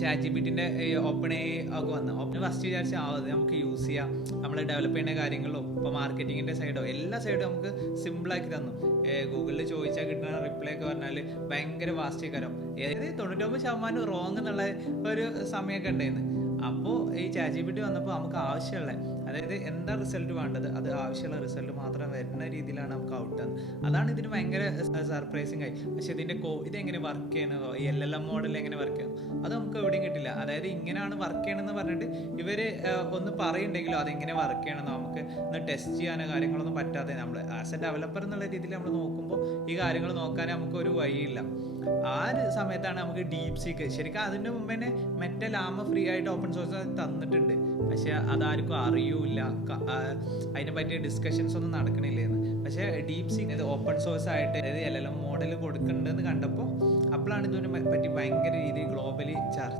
Chat G P ടിൻ്റെ OpenAI ഒക്കെ വന്നു. ഓപ്പൺ ഫസ്റ്റ് വിചാരിച്ചാൽ അത് നമുക്ക് യൂസ് ചെയ്യാം, നമ്മൾ ഡെവലപ്പ് ചെയ്യുന്ന കാര്യങ്ങളോ ഇപ്പോൾ മാർക്കറ്റിങ്ങിൻ്റെ സൈഡോ എല്ലാ സൈഡും നമുക്ക് സിമ്പിളാക്കി തന്നു. ഗൂഗിളിൽ ചോദിച്ചാൽ കിട്ടുന്ന റിപ്ലൈ ഒക്കെ പറഞ്ഞാൽ ഭയങ്കര വാസ്റ്റ് കാരം, ഏത് 99% റോങ് എന്നുള്ള ഒരു സമയമൊക്കെ ഉണ്ടായിരുന്നു. അപ്പോൾ ഈ ചാറ്റ് ജി പി ടി വന്നപ്പോൾ നമുക്ക് ആവശ്യമുള്ള, അതായത് എന്താ റിസൾട്ട് വേണ്ടത് അത് ആവശ്യമുള്ള റിസൾട്ട് മാത്രം വരുന്ന രീതിയിലാണ് നമുക്ക് ഔട്ട് തന്നത്. അതാണ് ഇതിന് ഭയങ്കര സർപ്രൈസിങ് ആയി. പക്ഷെ ഇതിൻ്റെ ഇതെങ്ങനെ വർക്ക് ചെയ്യണതോ, ഈ LLM മോഡൽ എങ്ങനെ വർക്ക് ചെയ്യണം അത് നമുക്ക് എവിടെയും കിട്ടില്ല. അതായത് ഇങ്ങനെയാണ് വർക്ക് ചെയ്യണമെന്ന് പറഞ്ഞിട്ട് ഇവർ ഒന്ന് പറയുന്നുണ്ടെങ്കിലും അതെങ്ങനെ വർക്ക് ചെയ്യണമെന്നോ നമുക്ക് ഒന്ന് ടെസ്റ്റ് ചെയ്യാനോ കാര്യങ്ങളൊന്നും പറ്റാതെ, നമ്മൾ ആസ് എ ഡെവലപ്പർ എന്നുള്ള രീതിയിൽ നമ്മൾ നോക്കുമ്പോൾ ഈ കാര്യങ്ങൾ നോക്കാൻ നമുക്ക് ഒരു വഴിയില്ല. ആ ഒരു സമയത്താണ് നമുക്ക് ഡീപ് സീക്ക്, ശരിക്കും അതിൻ്റെ മുമ്പ് തന്നെ മെറ്റ ലാമ ഫ്രീ ആയിട്ട് ഓപ്പൺ സോഴ്സ് തന്നിട്ടുണ്ട്, പക്ഷെ അതാർക്കും അറിയൂല, അതിനെ പറ്റിയ ഡിസ്കഷൻസ് ഒന്നും നടക്കണില്ലേന്ന്. പക്ഷേ ഡീപ് സീക്ക് ഇത് ഓപ്പൺ സോഴ്സ് ആയിട്ട് LLM മോഡൽ കൊടുക്കുന്നുണ്ടെന്ന് കണ്ടപ്പോൾ അപ്പോഴാണ് ഇതിനെ പറ്റി ഭയങ്കര രീതിയിൽ ഗ്ലോബലി ചർച്ച